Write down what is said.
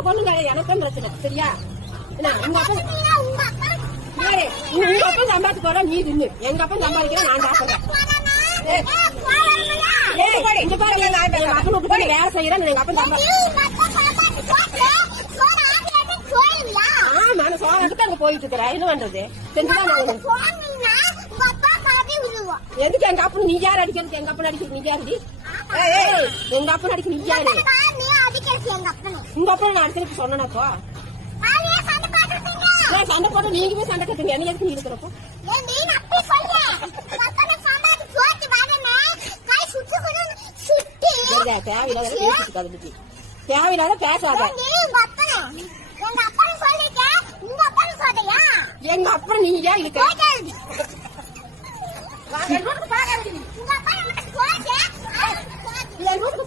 உனக்கு ஒண்ணும் கிடையாது, எனக்கும் பிரச்சனை. சரியா? உங்க அப்பா சம்பாதிச்சு போற நீ தின்னு, எங்க அப்பா சம்பாதிக்கிற நான் சாப்பிடுறேன். இந்த பாருங்க, அப்பனுக்கு போய் வேலை செய்யறேன். எங்க அப்பா ஆமா, நான் சோழத்துக்கு அங்க போயிட்டு இருக்கிறேன். என்ன பண்றது? எதுக்கு எங்க அப்பா நீ யார் அடிக்கிறது? எங்க அப்பா அடிக்கிறது நீ யாரு? எங்க அப்பா அடிக்க நீ யாரு? உங்க அப்பா நான் அடிக்கிறதுக்கு சொன்னப்போ சண்டை போட்டு நீங்க போய் சண்டை கட்டுங்க. என்ன எதுக்கு நீ இருக்கிறப்போ தேவையில்லாத பேசாத. எங்க அப்புறம் நீங்க ஏன் இருக்க? என் வீட்டுக்கு